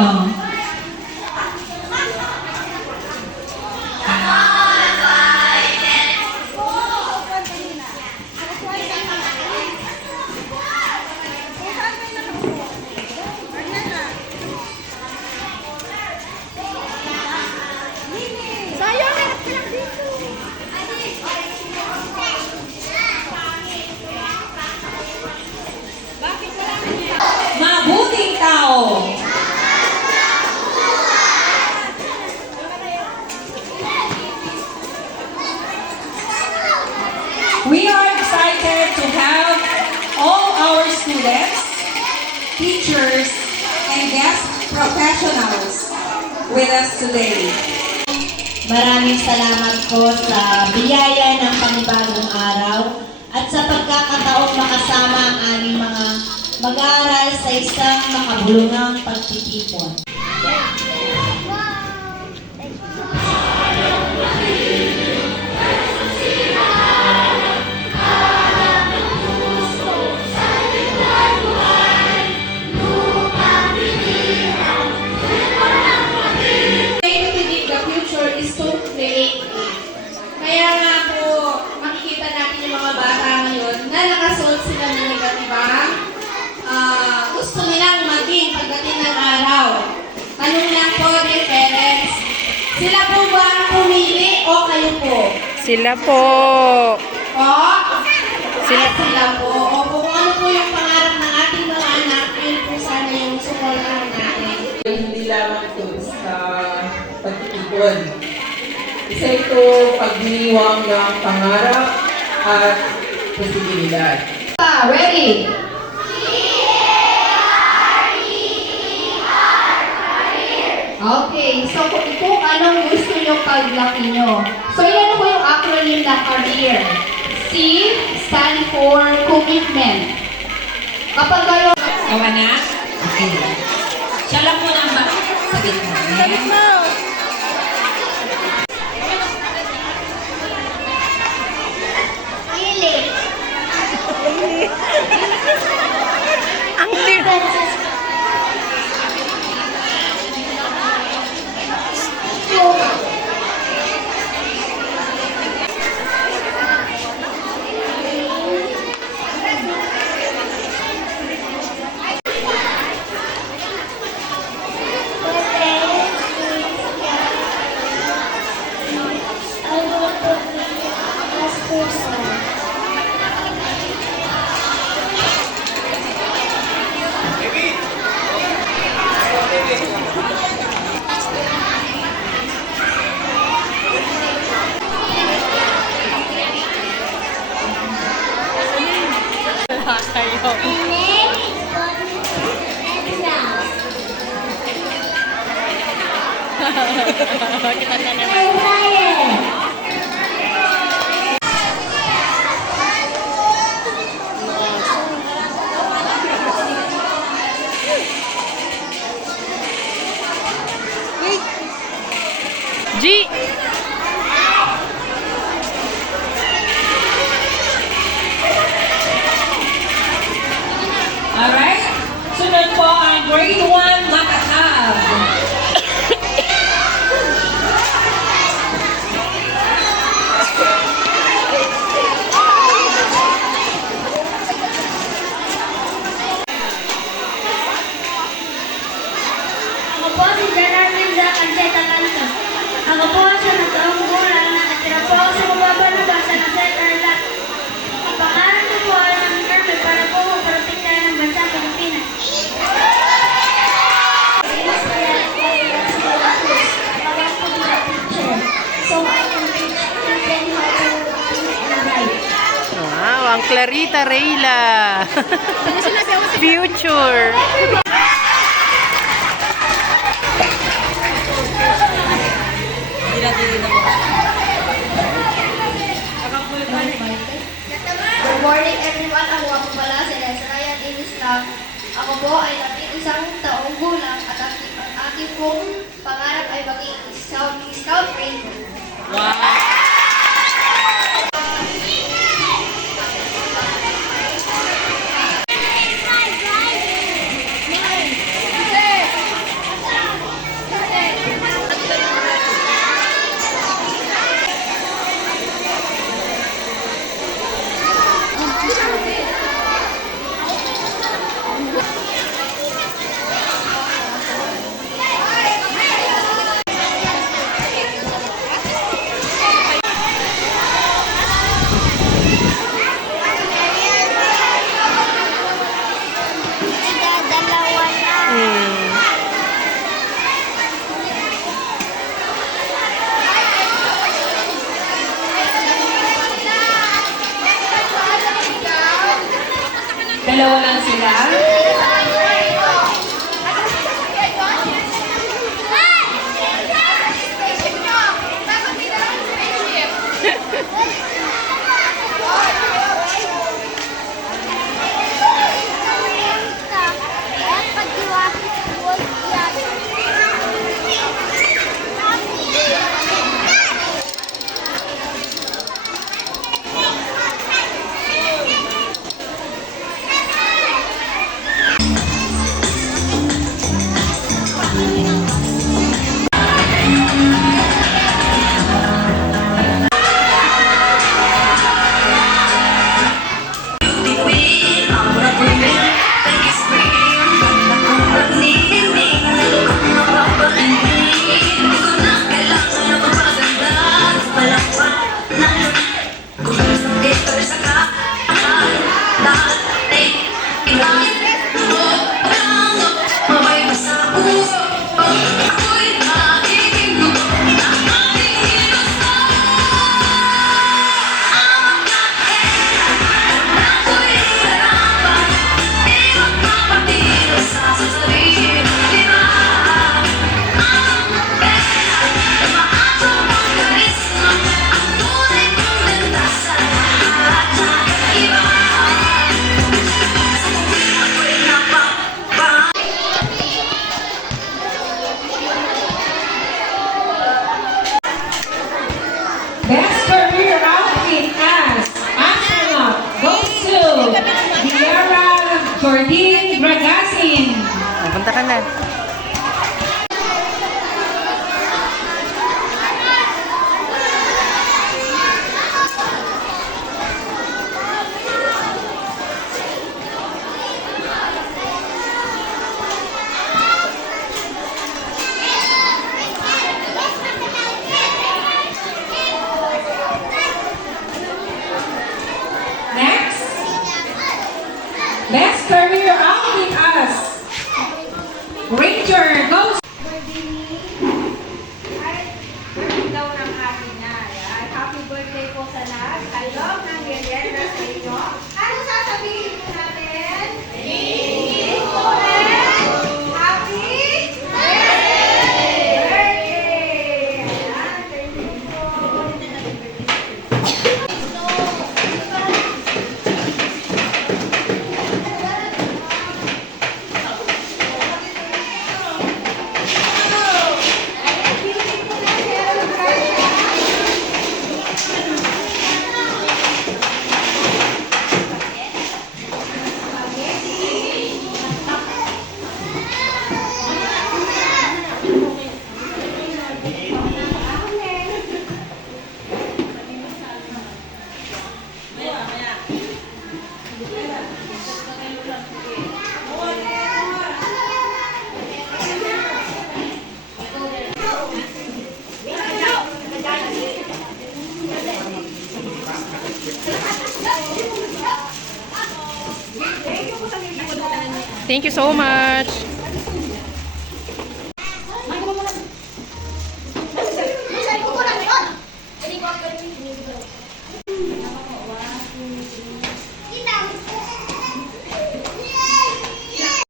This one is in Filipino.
ninyo. Mabuting tao. We are excited to have all our students, teachers, and guest professionals with us today. Maraming salamat po sa biyaya ng panibagong araw at sa pagkakataong makasama ang aming mga mag-aaral sa isang makabulungang pagtitipon. Kaya nga po, makikita natin yung mga bata ngayon na nakasuot sila ng negatibang gusto nilang maging pagdating ng araw. Tanong lang po, dear parents, sila po ba ang pumili o kayo po? Sila po. O? Sila po. O kung ano po yung pangarap ng ating mga anak, yun po sana yung suportahan natin. Hindi lamang ito sa pagtitipon. Isa ito pagdiriwang ng pangarap at posibilidad. Ready? Okay, so kung anong gusto nyo paglaki nyo. So yan po yung acronym na career. C stand for commitment. Kapag kayo... Gawa na? Okay. Siya lang muna ang sa gitna. Ang tir. Kita na naman. G. Alright? Sunod po ang grade 1 Makatab. Ako po si Gerardin Zac Anceta Canto. Ako po sa nagtaong gulang na natira po ako sa mababa na basa ng Setarla. Ang pangalan ko po ay ang Kirby para po maprotektahan ng bansa Pilipinas. So I can teach children how to read and write. Wow, ang Clarita Reyla. Future. Good morning everyone. Ako po pala si Ryan Inislam. Ako po ay isang taong gulang at ang aking pong pangarap ay maging scout ranger. Dalawa lang sila. Best career outfit as astronaut goes to Diara Jordine Bragasin. Punta ka na. Next, best career outfit as Ranger goes daw ng akin na. Happy birthday po sa lahat. I love ng Yelena sa inyo. Ano sasabihin po natin? Happy birthday! Thank you po. Thank you so much.